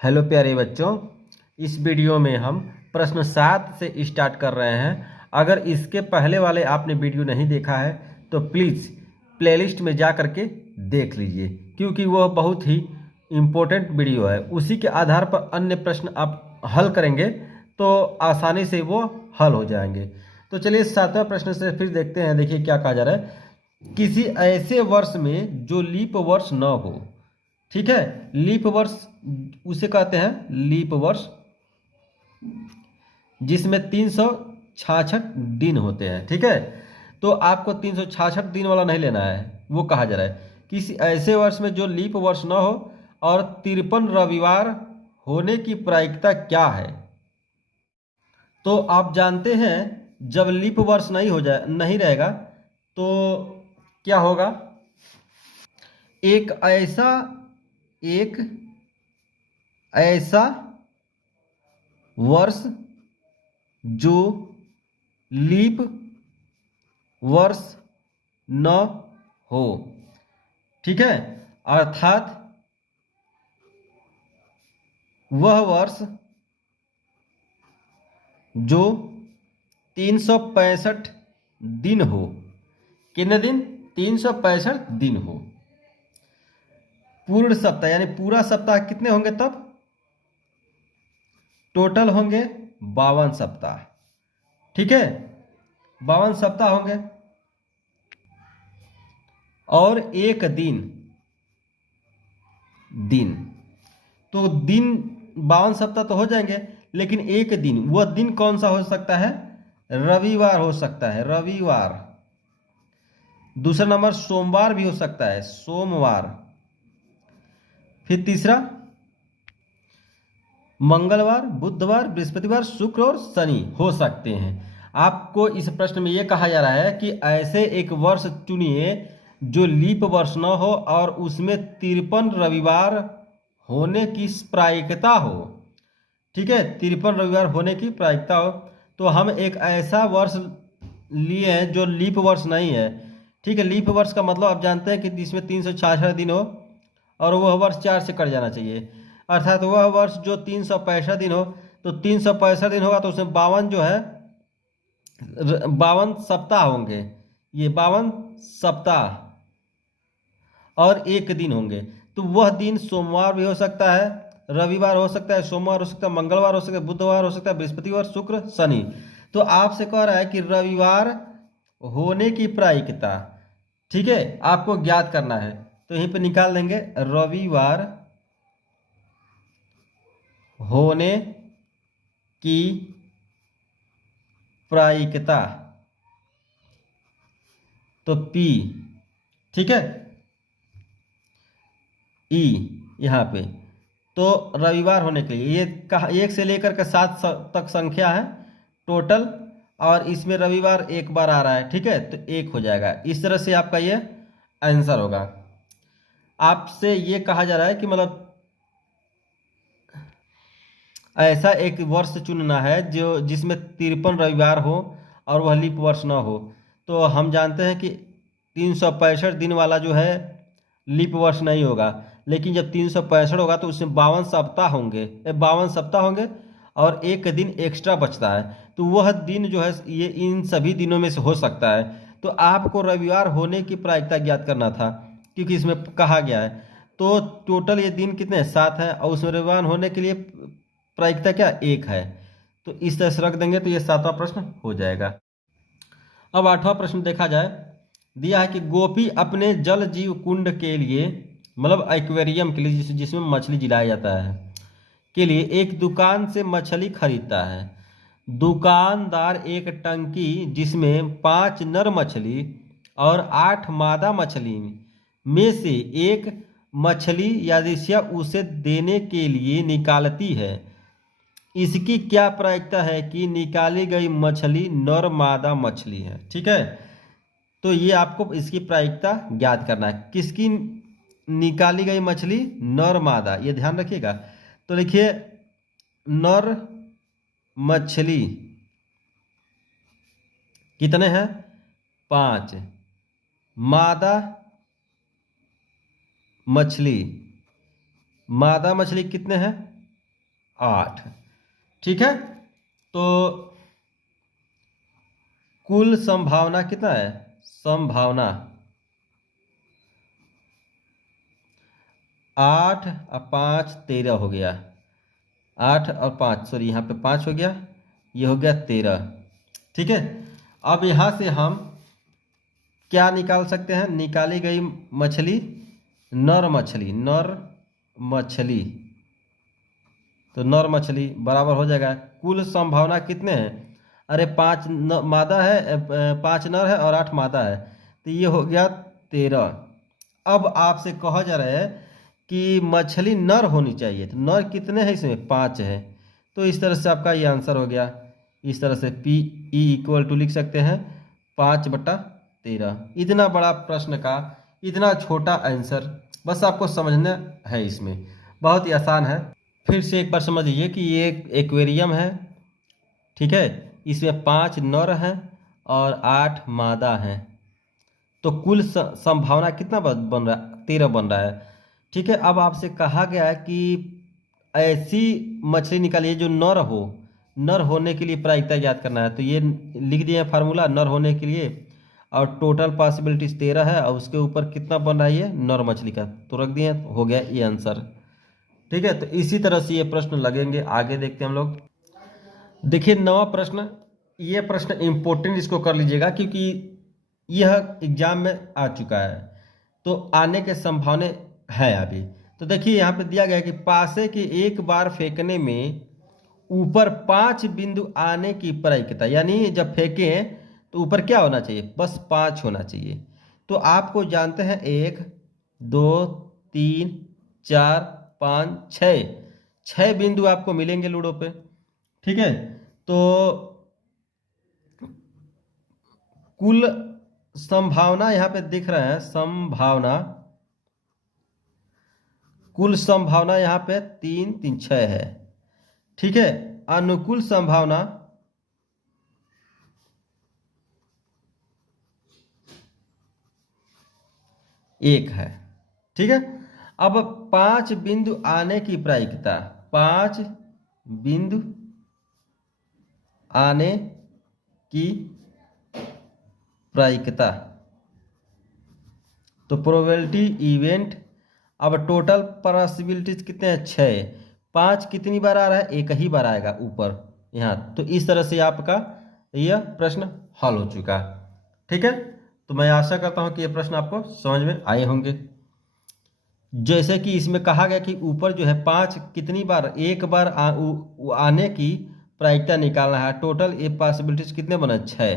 Hello प्यारे बच्चों, इस वीडियो में हम प्रश्न 7 से स्टार्ट कर रहे हैं। अगर इसके पहले वाले आपने वीडियो नहीं देखा है तो प्लीज़ प्लेलिस्ट में जा कर के देख लीजिए, क्योंकि वह बहुत ही इम्पोर्टेंट वीडियो है। उसी के आधार पर अन्य प्रश्न आप हल करेंगे तो आसानी से वो हल हो जाएंगे। तो चलिए 7वां प्रश्न से फिर देखते हैं। देखिए क्या कहा जा रहा है। किसी ऐसे वर्ष में जो लीप वर्ष न हो, ठीक है। लीप वर्ष उसे कहते हैं लीप वर्ष, जिसमें 366 दिन होते हैं, ठीक है। तो आपको 366 दिन वाला नहीं लेना है। वो कहा जा रहा है किसी ऐसे वर्ष में जो लीप वर्ष न हो और 53 रविवार होने की प्रायिकता क्या है। तो आप जानते हैं जब लीप वर्ष नहीं रहेगा तो क्या होगा। एक ऐसा वर्ष जो लीप वर्ष न हो, ठीक है, अर्थात वह वर्ष जो 365 दिन हो। कितने दिन? 365 दिन हो। पूर्ण सप्ताह यानी पूरा सप्ताह कितने होंगे तब? टोटल होंगे 52 सप्ताह, ठीक है। 52 सप्ताह होंगे और एक दिन तो दिन 52 सप्ताह तो हो जाएंगे, लेकिन एक दिन, वह दिन कौन सा हो सकता है? रविवार हो सकता है, रविवार। दूसरा नंबर सोमवार भी हो सकता है, सोमवार। फिर तीसरा मंगलवार, बुधवार, बृहस्पतिवार, शुक्र और शनि हो सकते हैं। आपको इस प्रश्न में यह कहा जा रहा है कि ऐसे एक वर्ष चुनिए जो लीप वर्ष न हो और उसमें 53 रविवार होने की प्रायिकता हो, ठीक है। 53 रविवार होने की प्रायिकता हो। तो हम एक ऐसा वर्ष लिए हैं जो लीप वर्ष नहीं है, ठीक है। लीप वर्ष का मतलब आप जानते हैं कि जिसमें 366 दिन हो और वह वर्ष 4 से कट जाना चाहिए, अर्थात वह वर्ष जो 365 दिन हो। तो 365 दिन होगा तो उसमें 52 जो है 52 सप्ताह होंगे। ये 52 सप्ताह और एक दिन होंगे। तो वह दिन सोमवार भी हो सकता है, रविवार हो सकता है, सोमवार हो सकता है, मंगलवार हो सकता है, बुधवार हो सकता है, बृहस्पतिवार, शुक्र, शनि। तो आपसे कह रहा है कि रविवार होने की प्रायिकता, ठीक है, आपको ज्ञात करना है। तो यहीं पे निकाल देंगे रविवार होने की प्रायिकता, तो P, ठीक है, E यहाँ पे। तो रविवार होने के लिए ये कहा 1 से लेकर के 7 तक संख्या है टोटल, और इसमें रविवार एक बार आ रहा है, ठीक है, तो 1 हो जाएगा। इस तरह से आपका ये आंसर होगा। आपसे ये कहा जा रहा है कि मतलब ऐसा एक वर्ष चुनना है जो जिसमें 53 रविवार हो और वह लीप वर्ष ना हो। तो हम जानते हैं कि 365 दिन वाला जो है लीप वर्ष नहीं होगा, लेकिन जब 365 होगा तो उसमें 52 सप्ताह होंगे, 52 सप्ताह होंगे और एक दिन एक्स्ट्रा बचता है। तो वह दिन जो है ये इन सभी दिनों में से हो सकता है। तो आपको रविवार होने की प्रायिकता ज्ञात करना था, क्योंकि इसमें कहा गया है। तो टोटल ये दिन कितने? 7 है और उसमें रविवार होने के लिए प्रायिकता क्या? 1 है। तो इस तरह से रख देंगे तो ये 7वां प्रश्न हो जाएगा। अब 8वां प्रश्न देखा जाए। दिया है कि गोपी अपने जल जीव कुंड के लिए, मतलब एक्वेरियम के लिए जिसमें मछली जिलाया जाता है, के लिए एक दुकान से मछली खरीदता है। दुकानदार एक टंकी जिसमें 5 नर मछली और 8 मादा मछली में से एक मछली यादृच्छिया उसे देने के लिए निकालती है। इसकी क्या प्रायिकता है कि निकाली गई मछली नर मादा मछली है, ठीक है। तो ये आपको इसकी प्रायिकता ज्ञात करना है। किसकी निकाली गई मछली? नर मादा, ये ध्यान रखिएगा। तो देखिए नर मछली कितने हैं? 5। मादा मछली कितने हैं? 8। ठीक है, तो कुल संभावना कितना है? संभावना 8 और 5 13 हो गया। 8 और 5 सॉरी यहाँ पे 5 हो गया, ये हो गया 13। ठीक है, अब यहाँ से हम क्या निकाल सकते हैं? निकाली गई मछली, नर मछली, नर मछली, तो नर मछली बराबर हो जाएगा कुल संभावना कितने हैं? अरे 5 मादा है, 5 नर है और 8 मादा है, तो ये हो गया 13। अब आपसे कहा जा रहा है कि मछली नर होनी चाहिए, तो नर कितने हैं इसमें? 5 है। तो इस तरह से आपका ये आंसर हो गया। इस तरह से पी ई इक्वल टू लिख सकते हैं 5/13। इतना बड़ा प्रश्न का इतना छोटा आंसर बस आपको समझना है, इसमें बहुत ही आसान है। फिर से एक बार समझ लीजिए कि ये एक एक्वेरियम है। ठीक है, इसमें 5 नर हैं और 8 मादा हैं, तो कुल संभावना कितना बन रहा है? 13 बन रहा है। ठीक है, अब आपसे कहा गया है कि ऐसी मछली निकालिए जो नर हो, नर होने के लिए प्रायिकता याद करना है। तो ये लिख दिए फार्मूला नर होने के लिए, और टोटल पॉसिबिलिटीज 13 है, और उसके ऊपर कितना बन रहा है ये नर मछली का, तो रख दिए, हो गया ये आंसर। ठीक है, तो इसी तरह से ये प्रश्न लगेंगे। आगे देखते हैं हम लोग। देखिए 9वां प्रश्न, ये प्रश्न इम्पोर्टेंट, इसको कर लीजिएगा क्योंकि यह एग्जाम में आ चुका है, तो आने के संभावना है अभी। तो देखिए यहाँ पे दिया गया है कि पासे के एक बार फेंकने में ऊपर 5 बिंदु आने की प्रायिकता, यानी जब फेंकें तो ऊपर क्या होना चाहिए? बस 5 होना चाहिए। तो आपको जानते हैं 1 2 3 4 5 6 बिंदु आपको मिलेंगे लूडो पे। ठीक है, तो कुल संभावना यहाँ पे दिख रहा है, संभावना, कुल संभावना यहाँ पे 3 3 6 है। ठीक है, अनुकूल संभावना 1 है। ठीक है, अब 5 बिंदु आने की प्रायिकता, 5 बिंदु आने की प्रायिकता, तो प्रोबेबिलिटी इवेंट। अब टोटल पॉसिबिलिटीज कितने हैं? 6। 5 कितनी बार आ रहा है? एक ही बार आएगा ऊपर यहाँ। तो इस तरह से आपका यह प्रश्न हल हो चुका। ठीक है, तो मैं आशा करता हूँ कि ये प्रश्न आपको समझ में आए होंगे। जैसे कि इसमें कहा गया कि ऊपर जो है 5 कितनी बार, एक बार आने की प्रायिकता निकालना है। टोटल ये पॉसिबिलिटीज कितने बने? 6।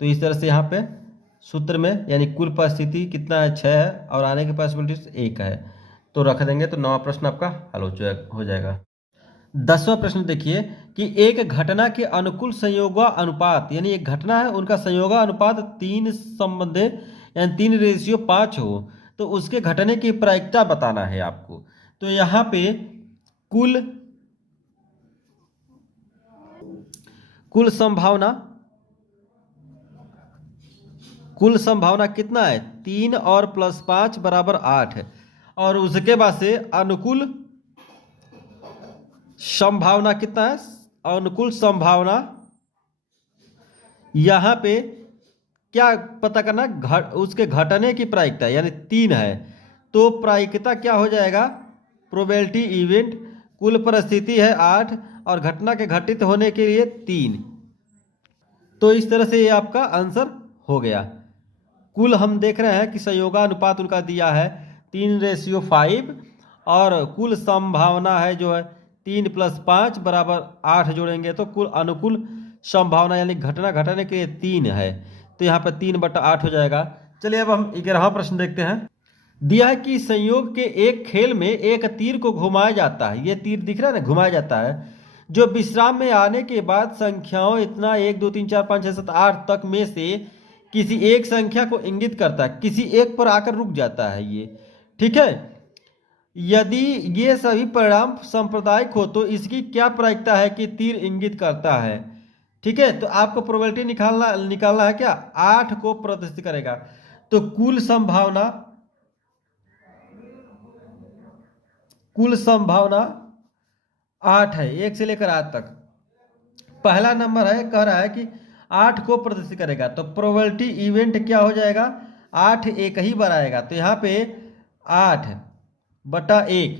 तो इस तरह से यहाँ पे सूत्र में, यानी कुल परिस्थिति कितना है? 6 है, और आने की पॉसिबिलिटीज 1 है, तो रख देंगे, तो 9वां प्रश्न आपका हल हो जाएगा। 10वां प्रश्न देखिए कि एक घटना के अनुकूल संयोगानुपात, यानी एक घटना है उनका संयोगानुपात 3 संबंधे यानी 3:5 हो, तो उसके घटने की प्रायिकता बताना है आपको। तो यहाँ पे कुल संभावना, कुल संभावना कितना है? 3 और +5 बराबर 8 है, और उसके बाद से अनुकूल संभावना कितना है? अनुकूल संभावना यहाँ पे क्या पता करना? उसके घटने की प्रायिकता यानी 3 है, तो प्रायिकता क्या हो जाएगा? प्रोबेबिलिटी इवेंट, कुल परिस्थिति है 8 और घटना के घटित होने के लिए 3। तो इस तरह से ये आपका आंसर हो गया। कुल हम देख रहे हैं कि संयोगानुपात उनका दिया है 3:5, और कुल संभावना है जो है 3 + 5 बराबर 8 जोड़ेंगे तो कुल अनुकूल संभावना यानी घटना घटने के लिए 3 है, तो यहाँ पर 3/8 हो जाएगा। चलिए अब हम 11वां प्रश्न देखते हैं। दिया है कि संयोग के एक खेल में एक तीर को घुमाया जाता है, ये तीर दिख रहा है ना, घुमाया जाता है, जो विश्राम में आने के बाद संख्याओं इतना 1 2 3 4 5 6 7 8 तक में से किसी एक संख्या को इंगित करता है, किसी एक पर आकर रुक जाता है ये। ठीक है, यदि ये सभी परिणाम सांप्रदायिक हो तो इसकी क्या प्रायिकता है कि तीर इंगित करता है? ठीक है, तो आपको प्रोबेबिलिटी निकालना है क्या? 8 को प्रदर्शित करेगा, तो कुल संभावना, कुल संभावना 8 है, 1 से लेकर 8 तक। पहला नंबर है, कह रहा है कि 8 को प्रदर्शित करेगा, तो प्रोबेबिलिटी इवेंट क्या हो जाएगा, 8 एक ही बार आएगा। तो यहाँ पे 8/1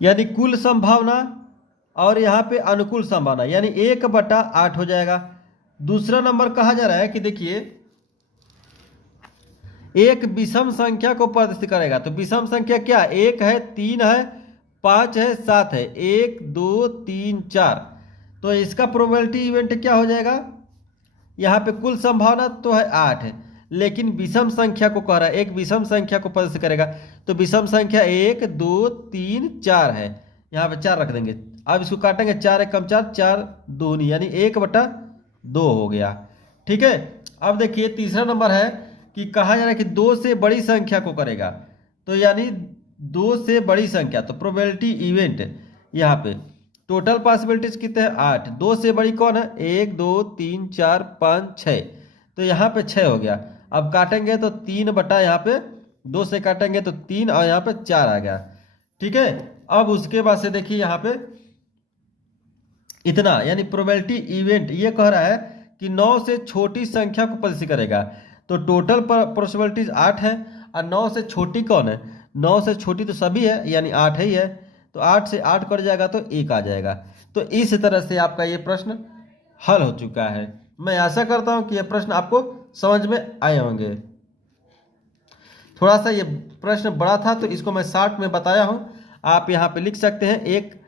यानी कुल संभावना, और यहाँ पे अनुकूल संभावना यानी 1/8 हो जाएगा। दूसरा नंबर कहा जा रहा है कि देखिए एक विषम संख्या को प्रदर्शित करेगा। तो विषम संख्या क्या, 1 है, 3 है, 5 है, 7 है, 1 2 3 4। तो इसका प्रोबेबिलिटी इवेंट क्या हो जाएगा, यहाँ पे कुल संभावना तो है 8 है, लेकिन विषम संख्या को कह रहा है, एक विषम संख्या को प्रदर्शित करेगा। तो विषम संख्या 1 2 3 4 है, यहाँ पे 4 रख देंगे। अब इसको काटेंगे, 4 1 कम 4, 4 दूनी यानी 1/2 हो गया। ठीक है। अब देखिए तीसरा नंबर है कि कहा जा रहा है कि 2 से बड़ी संख्या को करेगा। तो यानी 2 से बड़ी संख्या, तो प्रोबेबिलिटी इवेंट यहाँ पे टोटल पॉसिबिलिटीज कितने हैं, 8। 2 से बड़ी कौन है, 1 2 3 4 5 6। तो यहाँ पे 6 हो गया। अब काटेंगे तो 3 यहाँ पे 2 से काटेंगे तो 3 और यहाँ पे 4 आ गया। ठीक है। अब उसके बाद से देखिए यहाँ पे इतना, यानी प्रोबेबिलिटी इवेंट ये कह रहा है कि 9 से छोटी संख्या को प्रदर्शित करेगा। तो टोटल पॉसिबिलिटीज 8 है, और 9 से छोटी कौन है, 9 से छोटी तो सभी है, यानी 8 ही है। तो 8 से 8 कट जाएगा तो 1 आ जाएगा। तो इस तरह से आपका ये प्रश्न हल हो चुका है। मैं आशा करता हूं कि यह प्रश्न आपको समझ में आए होंगे। थोड़ा सा ये प्रश्न बड़ा था तो इसको मैं शॉर्ट में बताया हूं। आप यहाँ पे लिख सकते हैं, एक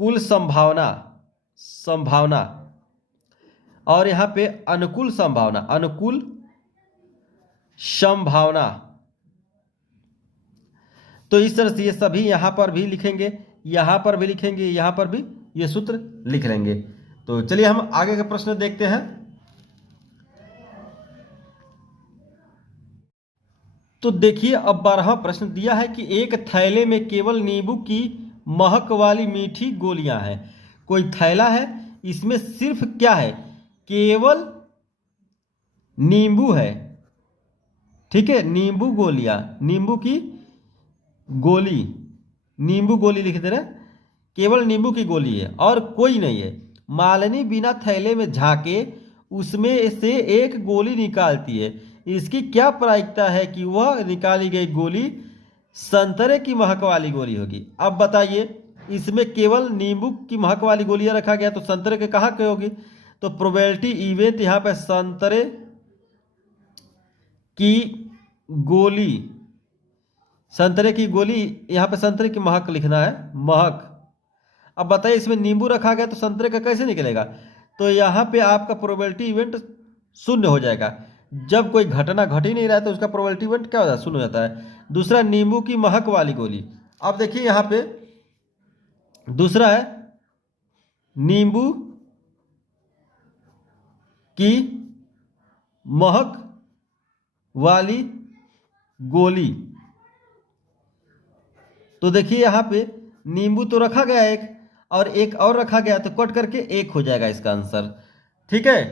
कुल संभावना और यहाँ पे अनुकूल संभावना। तो इस तरह से ये सभी यहाँ पर भी लिखेंगे, यहाँ पर भी लिखेंगे, यहाँ पर भी ये सूत्र लिख लेंगे। तो चलिए हम आगे का प्रश्न देखते हैं। तो देखिए अब 12वां प्रश्न दिया है कि एक थैले में केवल नींबू की महक वाली मीठी गोलियां हैं। कोई थैला है, इसमें सिर्फ क्या है, केवल नींबू है। ठीक है, नींबू गोलियां, नींबू की गोली, नींबू गोली लिख दे रहे, केवल नींबू की गोली है और कोई नहीं है। मालिनी बिना थैले में झांके उसमें से एक गोली निकालती है। इसकी क्या प्रायिकता है कि वह निकाली गई गोली संतरे की महक वाली गोली होगी। अब बताइए, इसमें केवल नींबू की महक वाली गोलियां रखा गया, तो संतरे के कहाँ के होगी। तो प्रोबेबिलिटी इवेंट यहाँ पे संतरे की गोली, संतरे की गोली, यहाँ पे संतरे की महक लिखना है, महक। अब बताइए इसमें नींबू रखा गया तो संतरे का कैसे निकलेगा। तो यहाँ पे आपका प्रोबेबिलिटी इवेंट शून्य हो जाएगा। जब कोई घटना घट ही नहीं रहा है तो उसका प्रोबेबिलिटी इवेंट क्या हो जाता है, शून्य हो जाता है। दूसरा, नींबू की महक वाली गोली। अब देखिए यहाँ पे दूसरा है नींबू की महक वाली गोली। तो देखिए यहाँ पे नींबू तो रखा गया एक, और एक और रखा गया, तो कट करके 1 हो जाएगा इसका आंसर। ठीक है,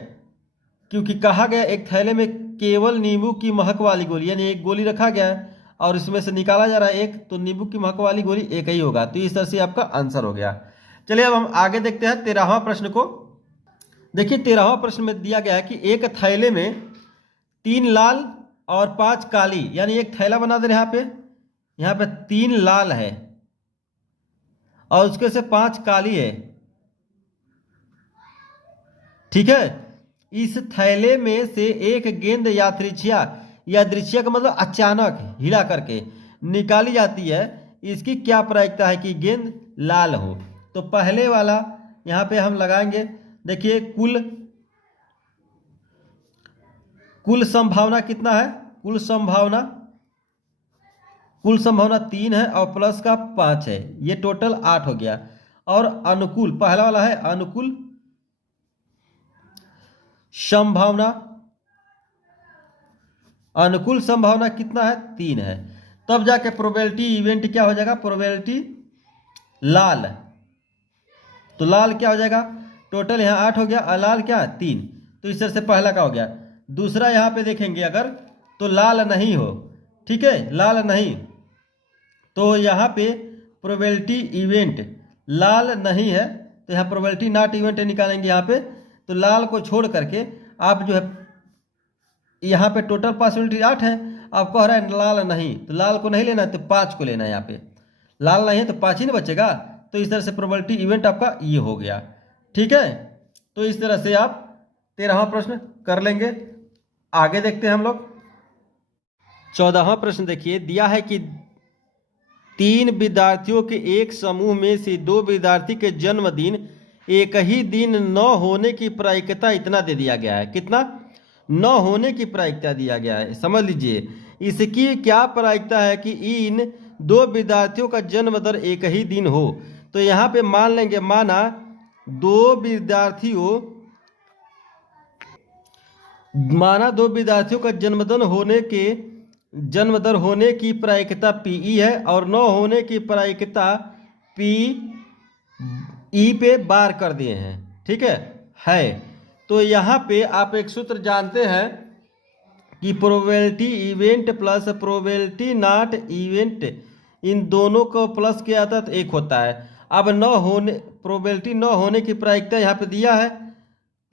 क्योंकि कहा गया एक थैले में केवल नींबू की महक वाली गोली, यानी एक गोली रखा गया है और इसमें से निकाला जा रहा है एक, तो नींबू की महक वाली गोली एक ही होगा। तो इस तरह से आपका आंसर हो गया। चलिए अब हम आगे देखते हैं 13वां प्रश्न को। देखिए 13वां प्रश्न में दिया गया है कि एक थैले में 3 लाल और 5 काली, यानी एक थैला बना दे रहे यहाँ पे 3 लाल है और उसके से 5 काली है। ठीक है, इस थैले में से एक गेंद यादृच्छिक का मतलब अचानक हिला करके निकाली जाती है। इसकी क्या प्रायिकता है कि गेंद लाल हो। तो पहले वाला यहाँ पे हम लगाएंगे। देखिए कुल संभावना कितना है, कुल संभावना 3 है और प्लस का 5 है, ये टोटल 8 हो गया। और अनुकूल, पहला वाला है अनुकूल संभावना कितना है, 3 है। तब जाके प्रोबेबिलिटी इवेंट क्या हो जाएगा, प्रोबेबिलिटी लाल। तो लाल क्या हो जाएगा, टोटल यहाँ 8 हो गया और लाल क्या 3। तो इस तरह से पहला का हो गया। दूसरा यहाँ पे देखेंगे अगर तो लाल नहीं हो, ठीक है, लाल नहीं, तो यहाँ पे प्रोबेबिलिटी इवेंट लाल नहीं है, तो यहाँ प्रोबेबिलिटी नॉट इवेंट निकालेंगे यहाँ पे। तो लाल को छोड़ करके आप जो है यहाँ पे टोटल पॉसिबिलिटी 8 है, आप कह रहा है लाल नहीं, तो लाल को नहीं लेना है, तो 5 को लेना है। यहाँ पे लाल नहीं है तो 5 ही ना बचेगा। तो इस तरह से प्रोबेबिलिटी इवेंट आपका ये हो गया। ठीक है, तो इस तरह से आप 13वां प्रश्न कर लेंगे। आगे देखते हैं हम लोग 14वां प्रश्न। देखिए, दिया है कि 3 विद्यार्थियों के एक समूह में से 2 विद्यार्थी के जन्मदिन एक ही दिन न होने की प्रायिकता इतना दे दिया गया है। कितना? न होने की प्रायिकता दिया गया है। समझ लीजिए, इसकी क्या प्रायिकता है कि इन 2 विद्यार्थियों का जन्म दर एक ही दिन हो। तो यहाँ पे मान लेंगे, माना 2 विद्यार्थियों का जन्म दर होने की प्रायिकता पी है और न होने की प्रायिकता पी ई पे बार कर दिए हैं। ठीक है। तो यहाँ पे आप एक सूत्र जानते हैं कि probability event plus probability not event, इन दोनों को प्लस किया था तो 1 होता है। अब प्रोबेबिलिटी न होने की प्रायिकता यहाँ पे दिया है,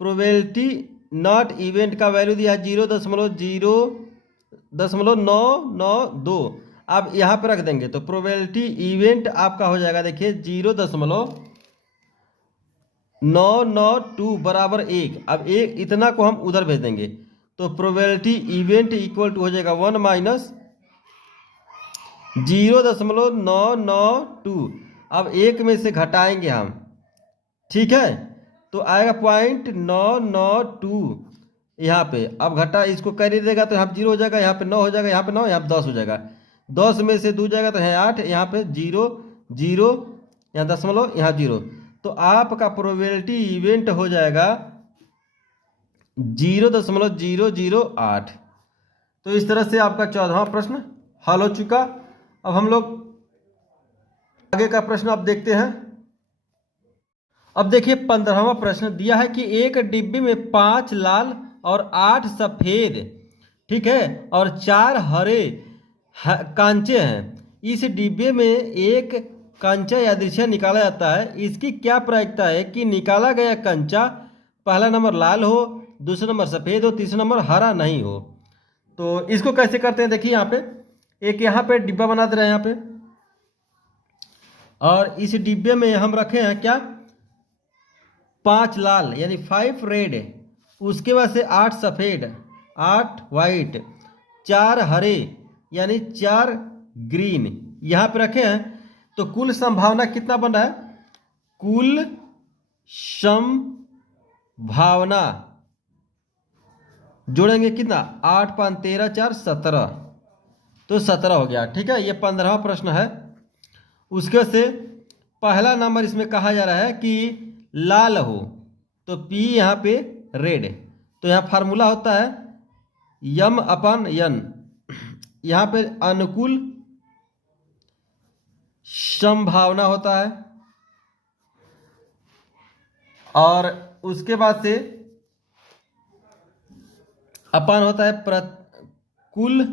प्रोबेबिलिटी नॉट इवेंट का वैल्यू दिया है 0.992। अब यहाँ पे रख देंगे तो प्रोबेबिलिटी इवेंट आपका हो जाएगा, देखिए 0.992 बराबर 1। अब एक इतना को हम उधर भेज देंगे तो प्रोबेबिलिटी इवेंट इक्वल टू हो जाएगा 1 माइनस 0.992। अब 1 में से घटाएंगे हम, ठीक है, तो आएगा 0.992 यहाँ पे। अब घटा इसको कैरी देगा तो यहाँ पे 0 हो जाएगा, यहाँ पे 9 हो जाएगा, यहाँ पे 9, यहाँ पे 10 हो जाएगा। 10 में से 2 जाएगा तो है 8, यहाँ पे 0 0, यहाँ दशमलव, यहाँ 0। तो आपका प्रोबेबिलिटी इवेंट हो जाएगा 0.008। तो इस तरह से आपका 14वां प्रश्न हल हो चुका। अब हम लोग आगे का प्रश्न आप देखते हैं। अब देखिए 15वां प्रश्न दिया है कि एक डिब्बे में 5 लाल और 8 सफेद, ठीक है, और 4 हरे कांचे हैं। इस डिब्बे में एक कंचा यादृच्छिक निकाला जाता है। इसकी क्या प्रायिकता है कि निकाला गया कंचा पहला नंबर लाल हो, दूसरा नंबर सफेद हो, तीसरा नंबर हरा नहीं हो। तो इसको कैसे करते हैं, देखिए यहाँ पे एक यहाँ पे डिब्बा बना दे रहे हैं यहाँ पे, और इस डिब्बे में हम रखे हैं क्या, 5 लाल यानी 5 रेड, उसके बाद से 8 सफेद, 8 वाइट, 4 हरे यानी 4 ग्रीन यहाँ पे रखे हैं। तो कुल संभावना कितना बन रहा है, कुल संभावना जोड़ेंगे कितना, 8 5 13 4 17, तो 17 हो गया। ठीक है, ये 15वां प्रश्न है। उसके से पहला नंबर इसमें कहा जा रहा है कि लाल हो, तो P यहाँ पे रेड, तो यहाँ फार्मूला होता है m/n, यहाँ पे अनुकूल संभावना होता है, और उसके बाद से अपन होता है कुल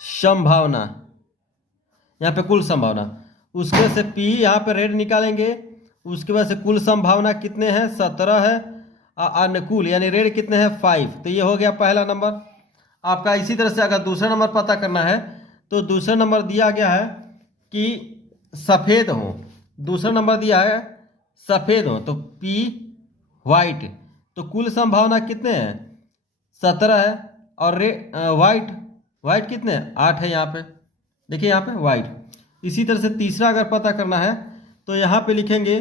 संभावना, यहाँ पे कुल संभावना। उसके से P यहाँ पे रेड निकालेंगे, उसके बाद से कुल संभावना कितने हैं, 17 है, अनुकूल यानी रेड कितने हैं, 5। तो ये हो गया पहला नंबर आपका। इसी तरह से अगर दूसरा नंबर पता करना है तो दूसरा नंबर दिया गया है कि सफ़ेद हो, दूसरा नंबर दिया है सफ़ेद हो, तो P वाइट, तो कुल संभावना कितने हैं, 17 है, और वाइट कितने हैं, 8 है यहाँ पे, देखिए यहाँ पे वाइट। इसी तरह से तीसरा अगर पता करना है तो यहाँ पे लिखेंगे,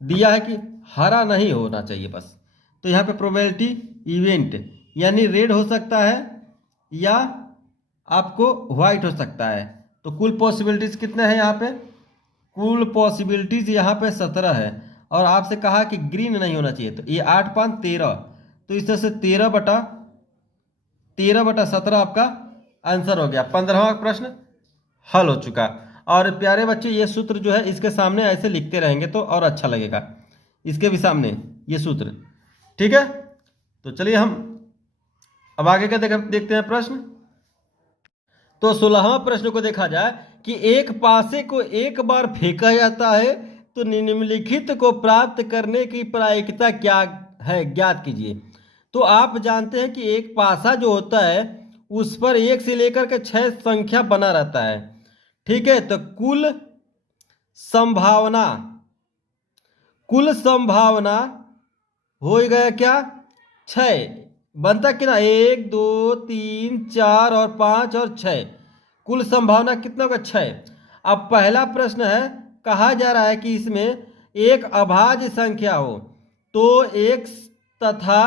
दिया है कि हरा नहीं होना चाहिए बस, तो यहाँ पे प्रोबेबिलिटी इवेंट यानी रेड हो सकता है या आपको वाइट हो सकता है। तो कुल पॉसिबिलिटीज़ कितने हैं यहाँ पे, कुल पॉसिबिलिटीज़ यहाँ पे 17 है, और आपसे कहा कि ग्रीन नहीं होना चाहिए, तो ये 8 5 13, तो इस तरह से 13/17 आपका आंसर हो गया। 15वां प्रश्न हल हो चुका। और प्यारे बच्चे, ये सूत्र जो है इसके सामने ऐसे लिखते रहेंगे तो और अच्छा लगेगा, इसके भी सामने ये सूत्र, ठीक है। तो चलिए हम अब आगे का देखते हैं प्रश्न। तो 16वां प्रश्न को देखा जाए कि एक पासे को एक बार फेंका जाता है तो निम्नलिखित को प्राप्त करने की प्रायिकता क्या है, ज्ञात कीजिए। तो आप जानते हैं कि एक पासा जो होता है उस पर 1 से लेकर के 6 संख्या बना रहता है। ठीक है, तो कुल संभावना हो गया क्या, 6 बनता कि ना, 1 2 3 4 और 5 और 6, कुल संभावना कितना होगा, 6। अब पहला प्रश्न है, कहा जा रहा है कि इसमें एक अभाज्य संख्या हो, तो एक तथा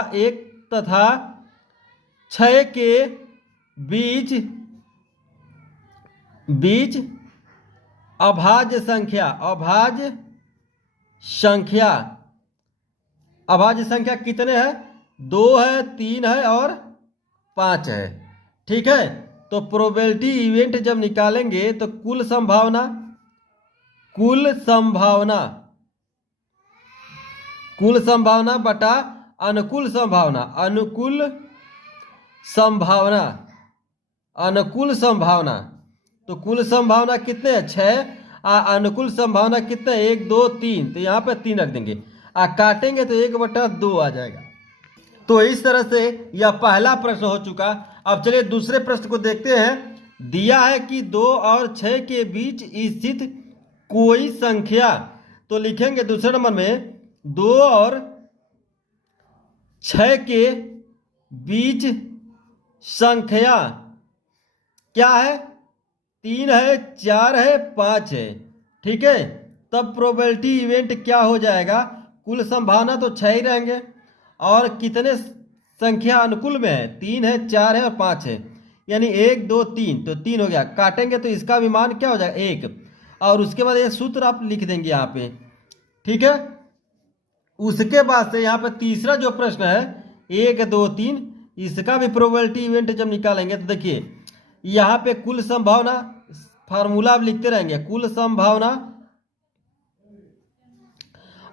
6 के बीच अभाज्य संख्या कितने हैं, 2 है, 3 है और 5 है। ठीक है, तो प्रोबेबिलिटी इवेंट जब निकालेंगे तो कुल संभावना बटा अनुकूल संभावना, तो कुल संभावना कितने हैं, 6, अनुकूल संभावना कितने, 1 2 3, तो यहाँ पे 3 रख देंगे, काटेंगे तो 1/2 आ जाएगा। तो इस तरह से यह पहला प्रश्न हो चुका। अब चलिए दूसरे प्रश्न को देखते हैं। दिया है कि 2 और 6 के बीच स्थित कोई संख्या, तो लिखेंगे दूसरे नंबर में 2 और 6 के बीच संख्या क्या है, 3 है, 4 है, 5 है। ठीक है, तब प्रोबेबिलिटी इवेंट क्या हो जाएगा, कुल संभावना तो 6 ही रहेंगे और कितने संख्या अनुकूल में है, 3 है, 4 है और 5 है, यानी 1 2 3, तो 3 हो गया, काटेंगे तो इसका भी मान क्या हो जाएगा, 1, और उसके बाद ये सूत्र आप लिख देंगे यहाँ पे। ठीक है, उसके बाद से यहाँ पे तीसरा जो प्रश्न है 1 2 3, इसका भी प्रोबेबिलिटी इवेंट जब निकालेंगे तो देखिए यहाँ पे कुल संभावना, फार्मूला आप लिखते रहेंगे, कुल संभावना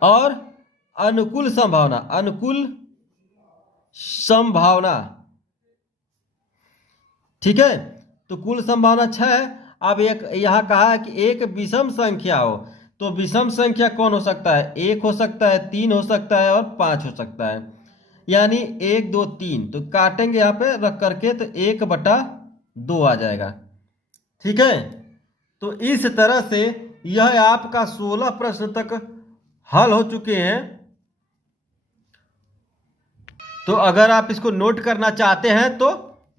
और अनुकूल संभावना। ठीक है, तो कुल संभावना 6 है। अब एक यहाँ कहा है कि एक विषम संख्या हो, तो विषम संख्या कौन हो सकता है, 1 हो सकता है, 3 हो सकता है और 5 हो सकता है, यानी 1 2 3, तो काटेंगे यहाँ पे रख करके तो 1/2 आ जाएगा। ठीक है, तो इस तरह से यह आपका 16 प्रश्न तक हल हो चुके हैं। तो अगर आप इसको नोट करना चाहते हैं तो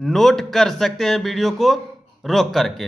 नोट कर सकते हैं वीडियो को रोक करके।